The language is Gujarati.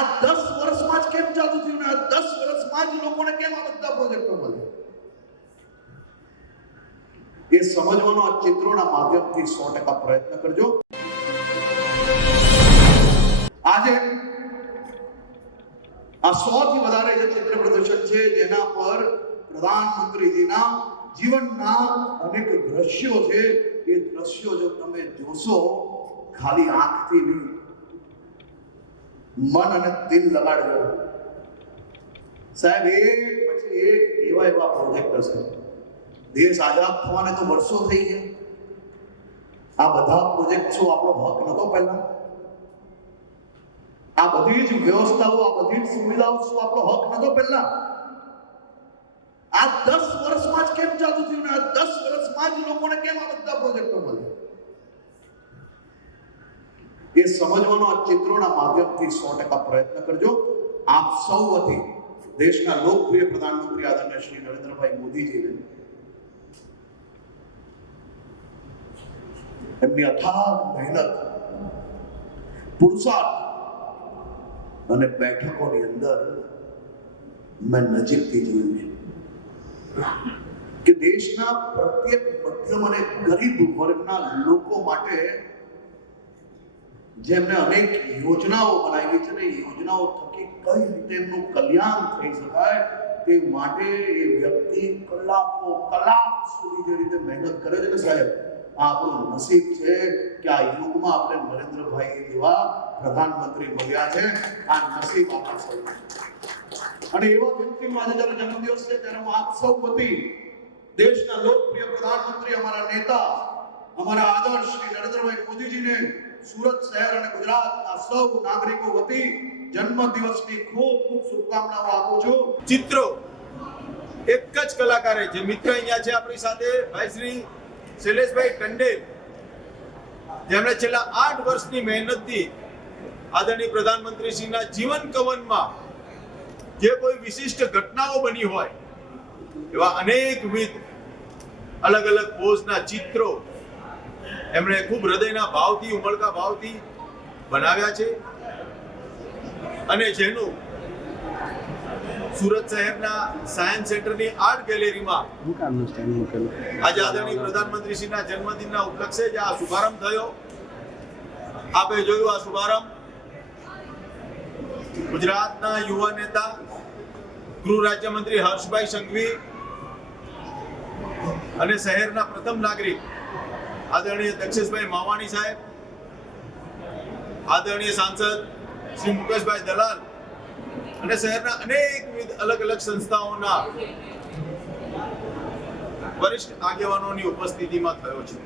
આ દસ વર્ષમાં જ કેમ ચાલુ થયું આ દસ વર્ષમાં જ લોકોને કેમ આ બધા પ્રોજેક્ટો મળ્યા? એ સમજવાનો આ ચિત્રોના માધ્યમથી સો ટકા પ્રયત્ન કરજો. આજે આ સો થી વધારે જે ચિત્ર પ્રદર્શન છે, જેના પર પ્રધાનમંત્રીજીના જીવનના અનેક દ્રશ્યો છે, એ દ્રશ્યો જો તમે જોશો, ખાલી આંખથી નહીં મન અને દિલ લગાડજો સાહેબ, એક પછી એક એવા એવા પ્રોજેક્ટ હશે. દેશ આઝાદ થવાને તો વર્ષો થઈ ગયા. આ બધા પ્રોજેક્ટ શું આપણો હક નતો પહેલા? આ બધી જ વ્યવસ્થાઓ, આ બધી જ સુવિધાઓ શું આપણો હક નતો પહેલા? આ દસ વર્ષમાં જ કેમ ચાલુ થયું ને આ દસ વર્ષમાં જ લોકોને કેમ આ બધા પ્રોજેક્ટો મળ્યા? એ સમજવાનો આ ચિત્રોના માધ્યમથી સો ટકા પ્રયત્ન કરજો આપ સૌ વતી દેશના લોકપ્રિય પ્રધાનમંત્રી આદરણીય શ્રી નરેન્દ્રભાઈ મોદીજીને એમની અથાગ મહેનત પુરુષાર્થ અને બેઠકોની અંદર મેં નજીકથી જોયું છે કે દેશના પ્રત્યેક મધ્યમ અને ગરીબ વર્ગના લોકો માટે જેમને અનેક યોજનાઓ બનાવી છે ને, યોજનાઓ થકી કઈ રીતે એમનું કલ્યાણ થઈ શકાય તે માટે એ વ્યક્તિ કલાકો કલાક સુધી જે રીતે મહેનત કરે છે ને સાહેબ આપણું નસીબ છે કે આ યુગમાં આપણે નરેન્દ્રભાઈ જેવા પ્રધાનમંત્રી મળ્યા છે. આ નસીબ આપણા સૌ અને એવા વ્યક્તિ માટે જ્યારે જન્મદિવસ છે, ત્યારે હું આપ સૌ વતી દેશના લોકપ્રિય પ્રધાનમંત્રી, અમારા નેતા, અમારા આદર્શ શ્રી નરેન્દ્રભાઈ મોદીજીને સુરત શહેર અને ગુજરાતના સૌ નાગરિકો વતી જન્મદિવસની ખૂબ ખૂબ શુભકામનાઓ આપું છું. ચિત્રો એક જ કલાકારે જે મિત્ર અહીંયા છે આપણી સાથે, ભાઈ શ્રી શૈલેષભાઈ ટંડે જેમણે છેલ્લા આઠ વર્ષની મહેનતથી આદરણીય પ્રધાનમંત્રીશ્રીના જીવન કવનમાં જે કોઈ વિશિષ્ટ ઘટનાઓ બની હોય, એવા અનેકવિધ અલગ અલગ પોઝના ચિત્રો એમણે ખૂબ હૃદયના ભાવથી ઉમળકા ભાવથી બનાવ્યા છે. અને જેનું સુરત શહેરના સાયન્સ સેન્ટરની આર્ટ ગેલેરીમાં આજે આદરણીય પ્રધાનમંત્રીશ્રીના જન્મદિનના ઉપલક્ષે જે આ શુભારંભ થયો. આપે જોયું આ શુભારંભ. ગુજરાતના યુવા નેતા ગૃહ રાજ્યમંત્રી હર્ષભાઈ સંઘવી અને શહેરના પ્રથમ નાગરિક આદરણીય દક્ષેશભાઈ માવાણી સાહેબ, આદરણીય સાંસદ શ્રી મુકેશભાઈ દલાલ અને શહેરના અનેકવિધ અલગ અલગ સંસ્થાઓના વરિષ્ઠ આગેવાનોની ઉપસ્થિતિમાં થયો છે.